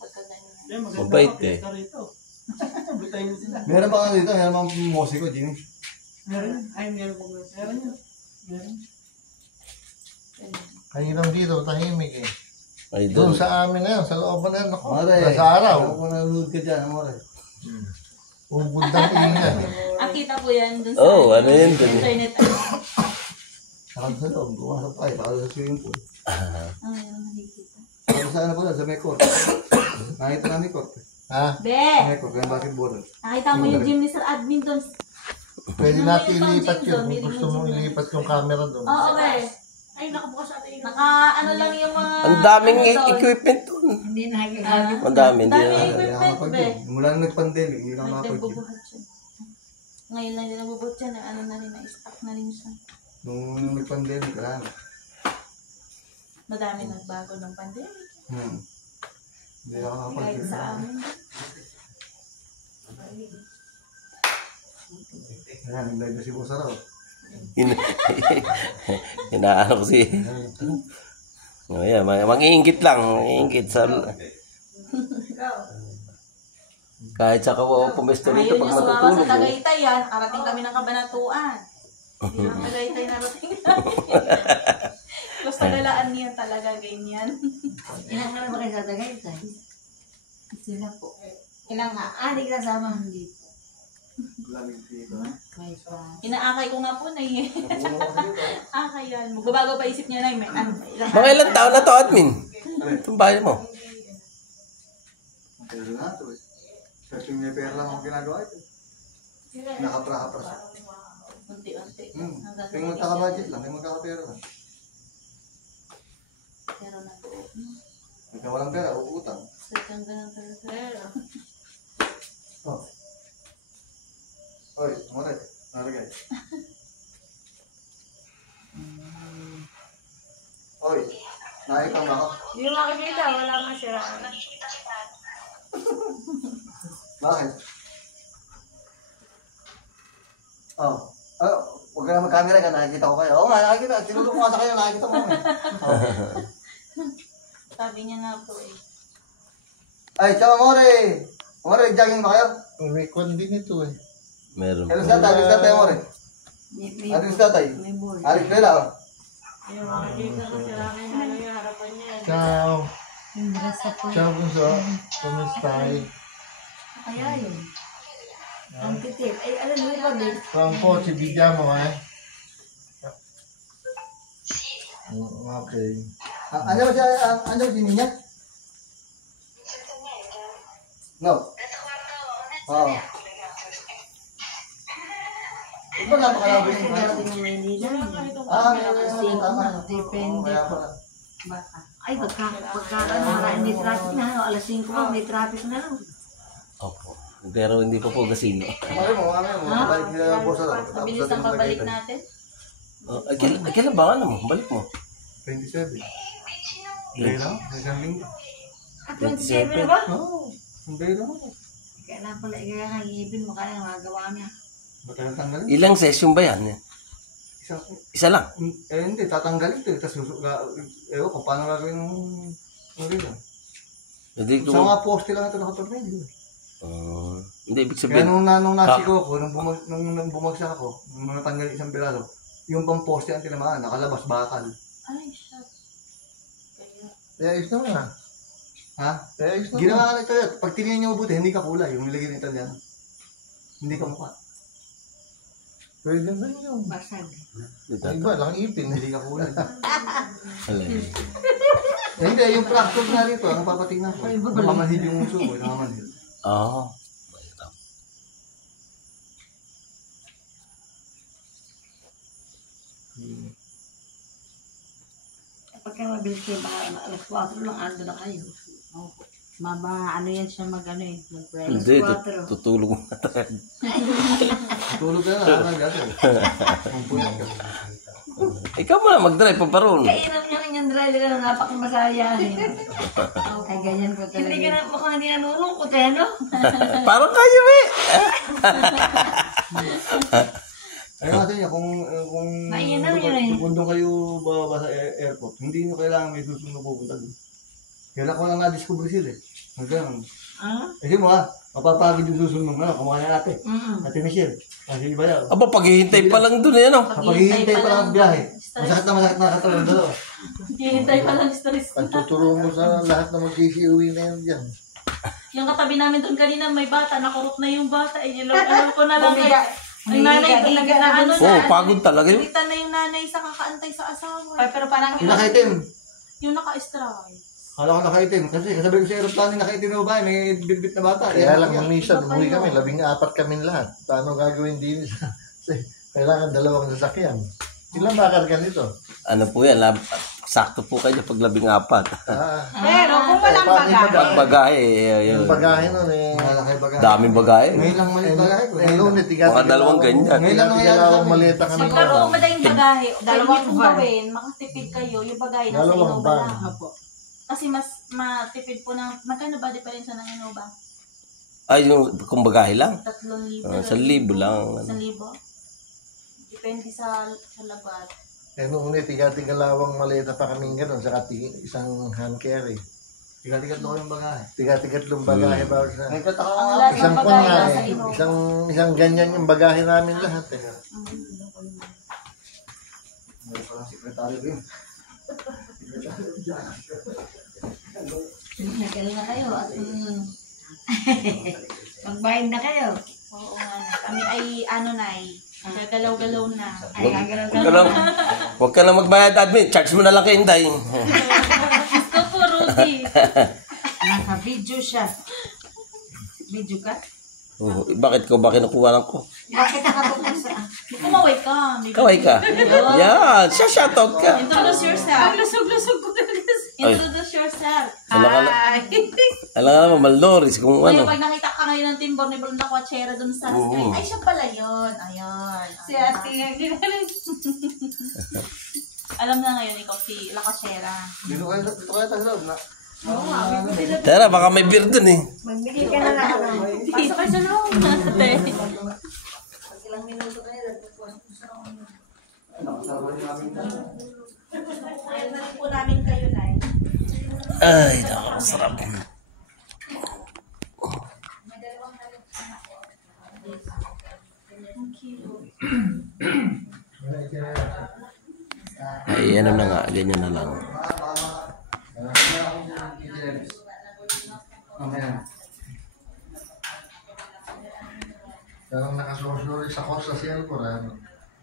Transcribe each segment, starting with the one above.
Pagka ganyan. Mabait eh. Meron ba ka dito? Meron bang musiko, Jimmy? Meron. Ay, meron po. Meron yun. Meron. Kahirap dito, tahimik eh. Ay, Doon doon. sa amin na yun, sa looban na yun. Ako, Amore. sa araw. Kung nanonood ka dyan, Amore. Ubundang ingay. Ang kita po yan dun sa Ano yun dun? internet. Saka sa loob, bumasok tayo. Baka sa swimming pool. Ang yun ang nakikita. Saka sa ano pala, sa may court. Nakita namin court. Ha? Be! May court, may basketball. Nakita mo yung gym ni Sir Admin doon. Pwede natin Ano yung ilipat gym yun. doon? Kung gusto mong ilipat yung camera doon. Oo, be. Ay, nakabukas ate. Ano lang yung mga... Ang daming ano doon. equipment doon. Hindi nakikita. Ang dami. Hindi Dami na. equipment, be. Mula nung nag-pandemic, hindi na makapag-gym. Nagbubuhat siya. Ngayon lang din nagbubuhat siya na ano na rin, na-stock na rin siya. Nung nag-pandemic, wala na. Madami nagbago ng pandemic. Hindi na Kahit makapag-gym. sa amin. Ayan, nag-live na si Boss Araw. Inaano ko si... Ayan, mang-iingit lang. Mang-iingit sa... Kahit sa pumesto rito Ayaw pag niya sumama sa matutulog. Tagaytay yan. Nakarating kami ng Kabanatuan. Hindi lang Tagaytay narating namin. Basta galaan niya talaga, ganyan. Ilang ka na ba kayo sa Tagaytay? Sila po. Ilang nga? Di ka sama. Hindi po. Lamig dito. May pa. Inaakay ko nga po na eh. Akay yan. Magbabago pa isip niya na may ano. Mga ilang taon na to, admin? Itong bahay mo. Pero na ito eh. Kasi may pera lang ako ginagawa ito. Nakapra-kapra. Unti-unti. Kaya magkaka-budget lang, kaya magkaka-pera lang. Pero nag-uot. Pagka walang pera, uutang. Second ganun talaga. Oh. Oy, Amore, naragay. Oy, nakikita mo ako? Hindi mo makikita. Wala nga siya. Bakit? Oh. Huwag ka na mag-camera ka, nakikita ko kayo. Oo nga, nakikita. Tinulog ko nga sa kayo, nakikita mo. Sabi niya na po eh. Ay, ciao, Amore! Amore, jogging ba kayo? May kwan din ito eh. Meron. Alis tatay, Amore. Alis tatay. May boy. Alis Bela, oh. Yung makikita ko sila kayo ano yung harapan niya. Ciao. Yung dress sa po. Ciao, bunso. Kumusta? Kaya yun. Ang titip. Ay, alam mo ba, babe? Saan po, si Bidya mo eh. Okay. Ano ba siya, ano ba niya? No. Oo. Iba napakalabo yung Dati ng Maynila. Depende po. Baka. Ay, hindi traffic na. Alas 5 pa, may traffic na lang. Opo. Pero hindi pa po gasino. Mamaya mo, balik nila ng bosa daw. Mabilis ang pabalik natin. Kailan ba ano mo? Balik mo. 27. Hindi lang, isang linggo. 27 na ba? Oo, hindi lang. Kaya na pala, kaya nga, iibin mo kaya magawa niya. Ba't kaya tanggalin? Ilang session ba yan? Isang, Isa lang. hindi, tatanggalin ito. Tapos, ewan kung paano gagawin ng rito. Hindi ko... Sa mga poste lang ito nakatornilyo. Hindi, ibig Kaya sabihin. nung nasiko ko, nung bumagsak ako, nung natanggal isang piraso, yung pang poste ang tinamaan, nakalabas, bakal. Ay, shit. Kaya ayos naman ah. Ha? Kaya ayos naman. Ginawa ka na ito. Pag tinignan nyo mabuti, hindi ka kulay. Yung nilagay ng Italiano. Hindi ka mukha. Pwede na yun. Basag. Iba lang ipin. Hindi ka kulay. Alay. Hindi, yung fracture na rito, ang papatingnan ko. Nakamanhid yung uso mo, nakamanhid. Oo. Pagka mabilis kayo, baka alas 4 lang, ando na kayo. Maba, ano yan siya mag-ano eh. Alas Hindi, 4. tutulog mo na tayo. Tulog ka na, ano dati. Ang puyat ka. Ikaw muna mag-drive pamparoon. Kainan niya rin yung driver na napakamasaya. Ay, ganyan ko talaga. Hindi ka na, mukhang hindi nanulungkot eh, no? Parang kayo eh. Ayun kasi niya, kung Mainam yun eh. kung doon kayo bababa sa airport, hindi nyo kailangan may susunod pupunta doon. Kailan ko lang na-discover sila eh. Hanggang, Ah? kasi mo ha, mapapagod yung susunod mo, kumukha na natin. Ate Michelle, kasi ba yan? Aba, paghihintay pa lang dun eh, ano? Kapag hihintay pa lang ang biyahe, masakit na katawan dalawa. Hihintay pa lang stress na. Pagtuturo mo sa lahat na mag-uwi na yan dyan. Yung katabi namin doon kanina, may bata, nakurot na yung bata. Alam ko na lang. Ang nanay, ano Oo, pagod talaga yun. Pilitan na yung nanay sa kakaantay sa asawa. Pero parang Yung nakaitim, Yung naka-strike. kala ko nakaitim. Kasi kasabi ko sa aeroplano, nakaitim na ba? May bitbit na bata. Kaya lang yung minsan, umuwi kami, 14 kami lahat. Paano gagawin din? Kasi kailangan 2 sasakyan. Ilang bakal ka nito? Ano po yan, sakto po kayo pag 14. pero kung walang bagahe. Pag bagahe, yun. Yung bagahe nun eh. Malaki bagahe. Daming bagahe. Ngayon lang malit bagahe ko. Eh, noon eh, Mga dalawang ganyan. Ngayon lang nangyari sa Tigalawang amin. maleta kami. Magkaroon madayang bagahe. Pwede Dalawang nyo van. gawin, makatipid kayo. Yung bagahe nasa Dalawang Innova van. lang. Opo. Kasi mas matipid po ng, magkano ba diferensya ng Innova? Ay, yung kung bagahe lang. 3,000. 1,000 lang. 1,000? Depende sa labat. Eh, noon eh, tigalawang maleta pa kami gano'n, saka isang hand carry. Tigat-tigat ko yung bagahe. Tiga-tigatlong bagahe bawat sa... Nagtataka Ang nga. lahat Isang ng kwan bagahe nga nasa eh. Innova. Isang ganyan yung bagahe namin lahat eh. Meron pa lang sekretaryo ko yun. Nagkala na kayo at magbayad na kayo. Oo nga na. Kami ay ano na gagalaw-galaw na. Ay, gagalaw Huwag ka lang, huwag ka lang magbayad, admin. Charge mo na lang kay Inday. Gusto po, Rudy. Naka-video siya. Video ka? Bakit ko ba kinukuha ko? Bakit nakatutok sa... Kumaway ka. May Kaway ka. Yan, siya shoutout ka. Introduce yourself. Lusog-lusog ko talaga. Introduce yourself. Alam ka naman, Malnoris, kung Ngayon, ano. pag nakita ka ngayon ng timbor ni Brenda Quachera dun sa screen, ay siya pala yun. Ayun. Si ate yan. Alam na ngayon ikaw si La Quachera. Dito kayo sa loob na. Tara, baka may beer dun eh. Magbigay ka na lang. Pasok kayo sa loob. Ate. Ayun na rin po namin kayo, Nay. Ay, nakakasarap. Ay, ano na nga, ganyan na lang. Parang nakasusuri sa ko sa cellphone. Ano?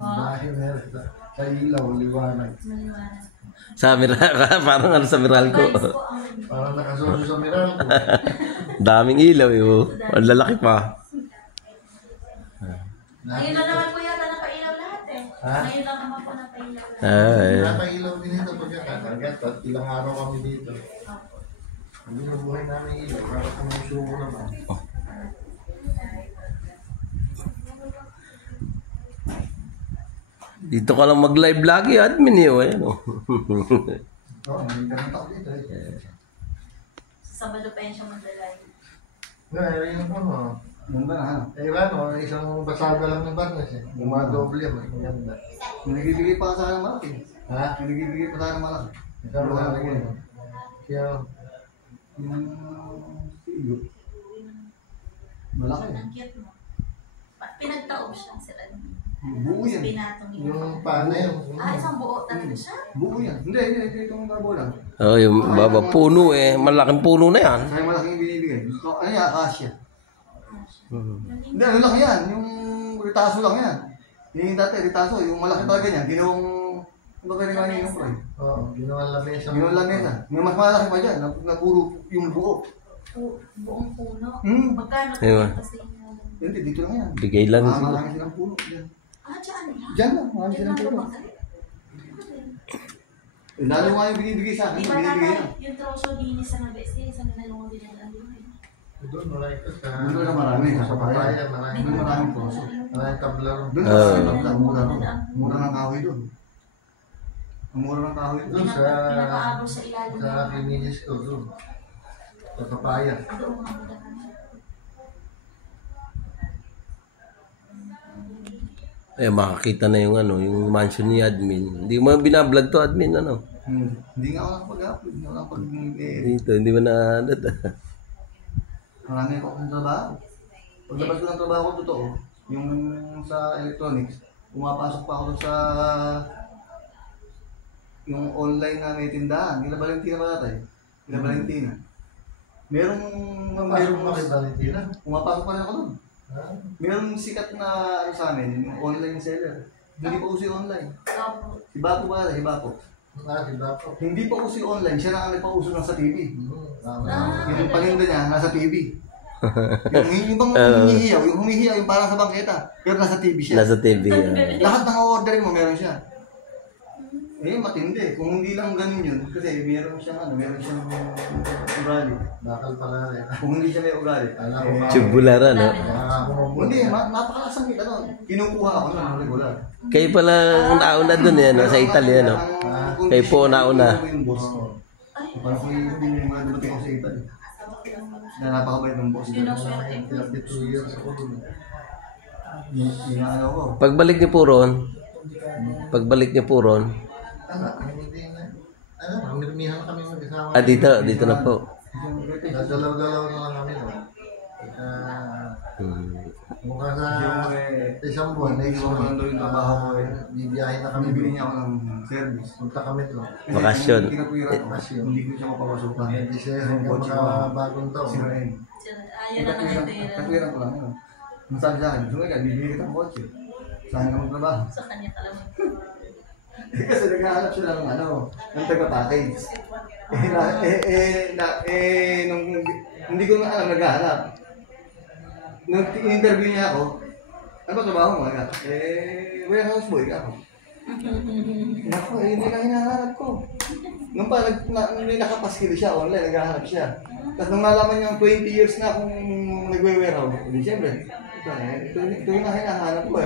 Dahil meron sa ilaw, liwanag. Sa Miral, parang ano sa Miral ko. Parang nakasusuri sa miral ko. Daming ilaw eh, oh. Ang lalaki pa. Ngayon na naman po yata napailaw lahat eh. Ha? Ngayon lang naman po napailaw lahat. Ay. Napailaw din ito pagkakatagat at ilang araw kami dito. Hindi na buhay namin ilaw para kami suko naman. Dito ka lang mag-live lagi, admin eh. Oh. Ayan, oh. Oo, may ganun ako dito eh. Sa Sabado pa yan siya maglalay. Ngayon yung ano, Ganda na, ha? eh ano, isang basada lang ng barnes eh. Umadoble yan, mas maganda. Nagbibigay pa sa akin ng malaki. Ha? Nagbibigay pa sa akin ng malaki. Ikaw lang lang yun. Kaya, Yung siyo. Malaki. Ang cute mo. Pinagtaob siya sila. Buo yan. Pinatong yun. yung paano yun. Ah, isang buo talaga siya? Buo yan. Hindi itong babo lang. Oh, yung baba puno eh. Malaking puno na yan. Kaya malaking binibigay. So, ano yan? Akasya. Hindi, ano lang yan. Yung ritaso lang yan. Yung dati, ritaso. Yung malaki talaga niyan. Ginawang... Ano ba kaya nga yung pre? Oo, ginawa lamesa. Ginawang lamesa. May mas malaki pa dyan. Na puro yung buo. Buong puno. Hmm. Magkano po Ayun. yan kasi yung... Hindi, dito lang yan. Bigay lang. Marami silang puno. Yan. Ah, dyan lang. Diyan lang. Marami silang puno. Eh, lalo nga yung binibigay sa akin. Di ba Binibigay tatay, na. yung troso din sa nabesi, sa nanalungan din ang alun. Doon, marami ka sa... Doon na marami. Sa papaya, marami. Doon maraming puso. Marami tablaro. Doon na marami. Mura ron. Mura ng kahoy doon. Ang mura ng kahoy doon. Doon sa... Pinakaabot sa ilalim. Sa kininis ko doon. Sa papaya. Doon mga mura na. Eh, makakita na yung ano, yung mansion ni admin. Hindi mo binablog to admin, ano. Hindi nga ako nakapag-upload. Hindi ako nakapag-edit. Dito, hindi mo na... Marami ako ng trabaho. Paglabas ko ng trabaho ko, totoo, yung sa electronics, pumapasok pa ako sa yung online na may tindahan. Kila Valentina ba natin? Kila Valentina. Merong Pasok kay Valentina. pumapasok pa rin ako doon. Ah, Merong sikat na ano sa amin, yung online seller. Hindi pa uso yung online. Si Bapo ba natin? Si Bapo. diba po? Hindi pa uso yung online. Siya na ang nagpauso ng sa TV. Tama. Yung paninda niya, nasa TV. yung bang humihiyaw, yung parang sa bangketa. Pero nasa TV siya. Nasa TV. Lahat ng orderin mo, meron siya. Eh, matindi. Kung hindi lang ganun yun, kasi meron siyang ugali. Bakal pala rin. Kung hindi siya may ugali. Alam ko ba? Tubularan, no? Hindi, napakalasang kita nun. Kinukuha ako nun, regular. Kayo pala una-una dun, no? Sa Italy, no? Kayo po una-una. Parang kung hindi yung mga dumating ako sa Italy. Na napakabait ng boss. 32 years ako dun. Inaano ko. Pagbalik niyo po ron, Hindi na. Mamirmihan kami mag-isama. dito na po. Nagdalaw-dalaw na lang kami. No? Mukha sa isang buwan, next Iwan ko lang daw yung trabaho ko eh. bibiyahin na kami. Bibili niya ako ng service. Punta kami doon. Kasi Bakasyon. tinatwiran ko. Hindi ko siya mapapasukan. Hindi siya Yung yung kotse ko, bagong taon. sirain. Ayaw na nakatira. Katwiran ko lang yun. Ang sabi sa akin, sumay ka, bibili kita ng kotse. Saan ka magtrabaho? Sa kanya talaga. Kasi naghahanap sila ng ng taga-package. Nung hindi ko na alam, naghahanap. Nung in-interview niya ako, ano ba trabaho mo? Warehouse boy ka ako. Naku, hindi lang hinahanap ko. Nung pa, may nakapaskil siya online, naghahanap siya. Tapos nung nalaman niya 20 years na akong nagwe-warehouse, hindi siyempre, ito yung hinahanap ko.